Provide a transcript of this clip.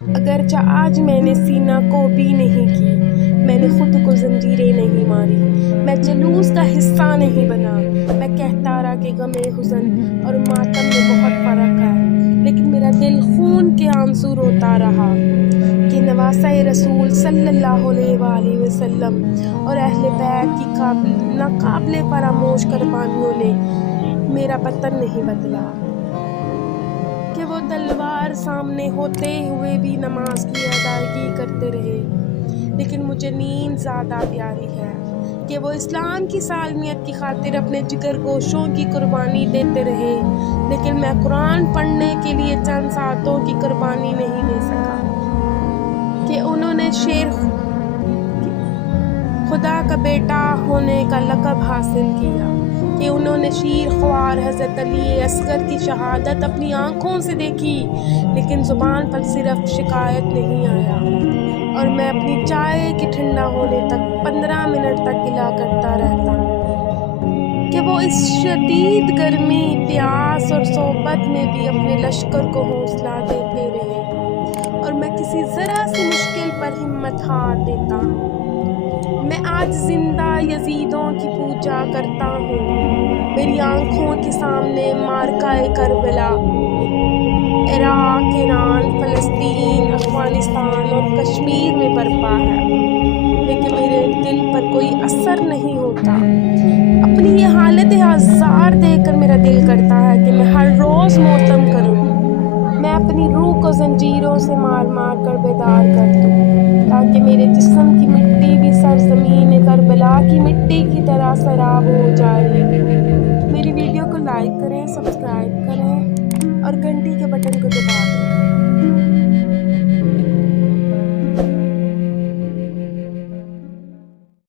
اگرچہ آج میں نے سینہ کو بھی نہیں کی، میں نے خود کو زنجیریں نہیں ماری، میں جلوس کا حصہ نہیں بنا۔ میں کہتا رہا کہ غم حزن اور ماتم میں بہت فرق ہے، لیکن میرا دل خون کے آنسو روتا رہا کہ نواسہ رسول صلی اللہ علیہ وآلہ وسلم اور اہل بیت کی ناقابل فراموش قربانیوں نے میرا وطن نہیں بدلا، کہ وہ تلوار سامنے ہوتے ہوئے بھی نماز کی ادائیگی کرتے رہے، لیکن مجھے نیند زیادہ پیاری ہے، کہ وہ اسلام کی سالمیت کی خاطر اپنے جگر گوشوں کی قربانی دیتے رہے، لیکن میں قرآن پڑھنے کے لیے چند ساعتوں کی قربانی نہیں دے سکا، کہ انہوں نے شیر خدا کا بیٹا ہونے کا لقب حاصل کیا، کہ انہوں نے شیر خوار حضرت علی اصغر کی شہادت اپنی آنکھوں سے دیکھی، لیکن زبان پر صرف شکایت نہیں آیا، اور میں اپنی چائے کے ٹھنڈا ہونے تک 15 منٹ تک گلا کرتا رہتا، کہ وہ اس شدید گرمی، پیاس اور صحبت میں بھی اپنے لشکر کو حوصلہ دیتے رہے، اور میں کسی ذرا سی مشکل پر ہمت ہار دیتا۔ میں آج زندہ یزیدوں کی پوجا کرتا ہوں، میری آنکھوں کے سامنے معرکہ کربلا، عراق، ایران، فلسطین، افغانستان اور کشمیر میں برپا ہے، لیکن میرے دل پر کوئی اثر نہیں ہوتا۔ اپنی یہ حالت آزار دیکھ کر میرا دل کرتا ہے کہ میں ہر روز ماتم کروں، میں اپنی روح کو زنجیروں سے مار مار کر بیدار کر دوں، تاکہ میرے جسم کی مٹی بھی سرزمین کربلا کی مٹی کی طرح سیراب ہو جائے۔ میری ویڈیو کو لائک کریں، سبسکرائب کریں اور گھنٹی کے بٹن کو دبا دیں۔